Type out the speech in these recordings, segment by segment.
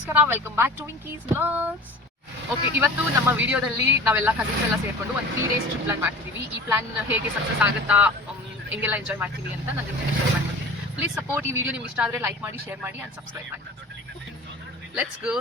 ನಮಸ್ಕಾರ, welcome back to Winkie's vlogs. Okay, ಇವತ್ತು ನಮ್ಮ ವಿಡಿಯೋದಲ್ಲಿ ನಾವೆಲ್ಲ ಕಸಿನ್ಸ್ ಎಲ್ಲ ಸೇರ್ಕೊಂಡು ಒಂದು 3 days ಟ್ರಿಪ್ ಪ್ಲಾನ್ ಮಾಡ್ತಿದ್ದೀವಿ. ಈ ಪ್ಲಾನ್ ಹೇಗೆ ಸಕ್ಸಸ್ ಆಗುತ್ತಾ, ಹೆಂಗೆಲ್ಲ ಎಂಜಾಯ್ ಮಾಡ್ತೀವಿ ಅಂತ ನನ್ನ ಜೊತೆ ಶೇರ್ ಮಾಡ್ತೀನಿ. Please support. ಈ ವಿಡಿಯೋ ನಿಮ್ಗೆ ಇಷ್ಟ ಆದರೆ ಲೈಕ್ ಮಾಡಿ, ಶೇರ್ ಮಾಡಿ ಆ್ಯಂಡ್ ಸಬ್ಸ್ಕ್ರೈಬ್ ಮಾಡಿ. Let's go.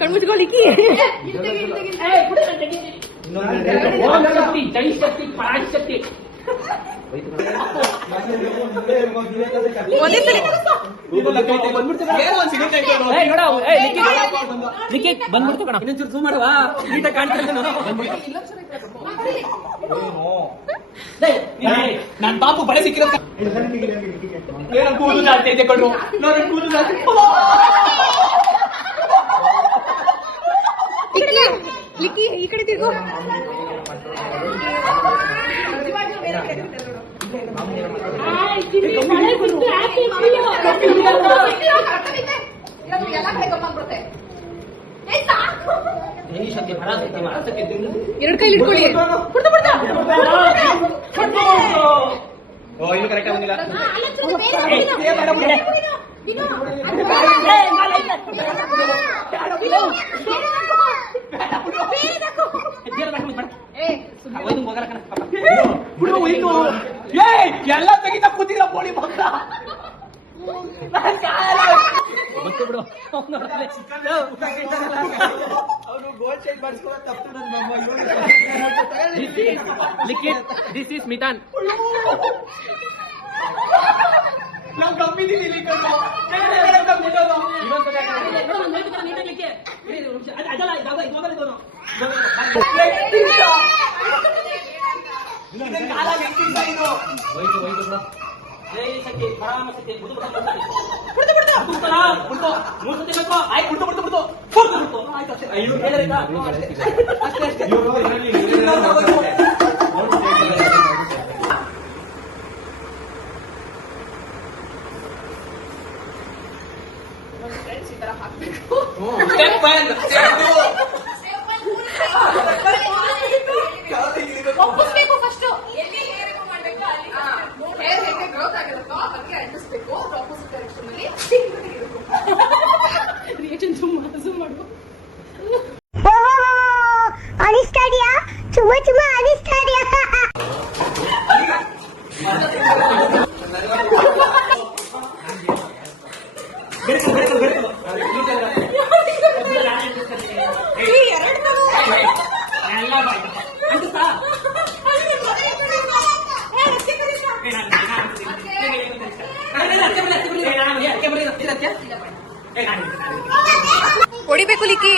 ಕಣ್ಮುಚ್ಕೊಳ್ಳಿಕ್ಕಿ ಬಂದ್ಬಿಡ್ತು ಕಣ. ಇನ್ನೊಂಚೂರು ಜೂಮ್ ಮಾಡುವ, ನೀಟಾಗಿ ಕಾಣ್ತಿರ್ತೀನಿ ನಾನು. ಪಾಪು ಬಳೆ ಸಿಕ್ಕಿರೋ ಕೂದು ಜಾಸ್ತಿ ಐತೆ ಕೊಡ್ರು. ಕೂದು ಜಾಸ್ತಿ ಲಿಕ್ಕಿ ಈ ಕಡೆ ತಿರ್ಗೋ. ಎರಡು ಕೈಲಿ ಇಟ್ಕೊಳ್ಳಿ. ಇನ್ನು ಕರೆಕ್ಟ್ ಆಗಿಲ್ಲ. ಎಲ್ಲ ತೆಗಿತಾ ಕೂತಿಲ್ಲ ಬೋಳಿ ಮಗ. ದಿಸ್ ಇಸ್ ಮಿತಾನ್. ನಾವು ಗಮ್ಮಿದ್ದೀವಿ. ಹೊಡಿಬೇಕು ಲಿಕ್ಕಿ.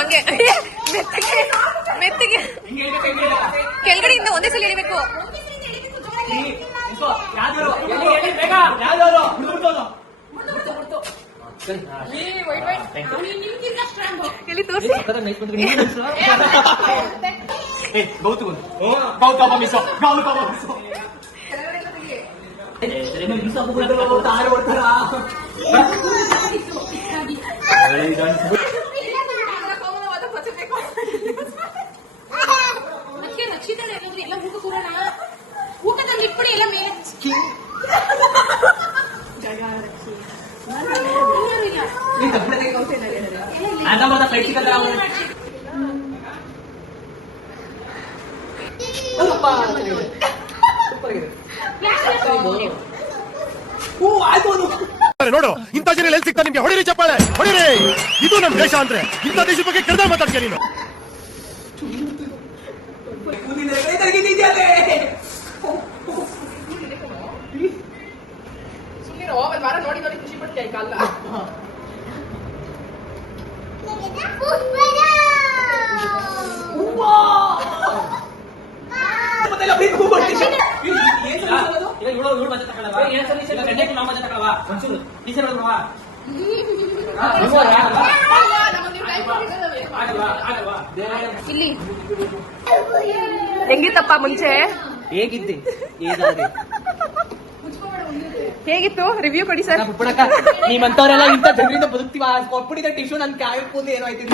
ಹಂಗೆ ಮೆತ್ತಿಗೆ ಕೆಳಗಡೆಯಿಂದ ಒಂದೇ ಸಲ ಎಳಿಬೇಕು. ಎಲ್ಲಿ ತೋರಿಸಿ. ಎಲ್ಲ ಮೂಕ ಕೂರೋಣ. ಊಟದಲ್ಲಿ ಇಪ್ಪಡಿ ಎಲ್ಲ ಮೇಲೆ ನೋಡು, ಇಂಥ ಜನ ಎಲ್ಲಿ ಸಿಗ್ತಾ ನಿಮ್ಗೆ? ಹೊಡಿರಿ ಚಪ್ಪಾಳೆ, ಹೊಡಿರಿ. ಇದು ನಮ್ ದೇಶ ಅಂದ್ರೆ. ಇಂಥ ದೇಶ ಬಗ್ಗೆ ಕೆಡ್ದ ಮಾತಾಡ್ತೀಯ ನೀನು. ವಾರ ನೋಡಿ ನೋಡಿ ಖುಷಿ ಪಡ್ತೀಯ ಈ ಕಾಲ. ಇವಳು ಮಜಾ ತಗೊಳ್ಳವಾ ಗಂಡಕ್ಕೆ ನಾವು ಮಜಾ ತಗೊಳ್ಳವಾ ಒಂಚೂರು ಟೀಚರ್ ಹೋಗ್ವಾ ಇಲ್ಲಿ ಹೆಂಗಿತ್ತಪ್ಪ ಮುಂಚೆ? ಹೇಗಿದ್ದೆ ಹೇಗಿತ್ತು ರಿವ್ಯೂ ಕೊಡಿ ಸರ್. ನೀವಂತವ್ರೆಲ್ಲ ಇಂಥ ಜನರಿಂದ ಬದುಕ್ತೀವ ಕೊಟ್ಬಿಟ್ಟಿದ್ದ ಟಿಶ್ಯೂ ನನ್ ಕಾಯಪ್ಪೋದು ಏನೋ ಆಯ್ತಿಲ್ಲ.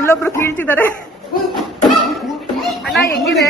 ಇಲ್ಲೊಬ್ರು ಕೀಳ್ತಿದ್ದಾರೆ. ಅಣ್ಣ ಹೆಂಗಿದೆ?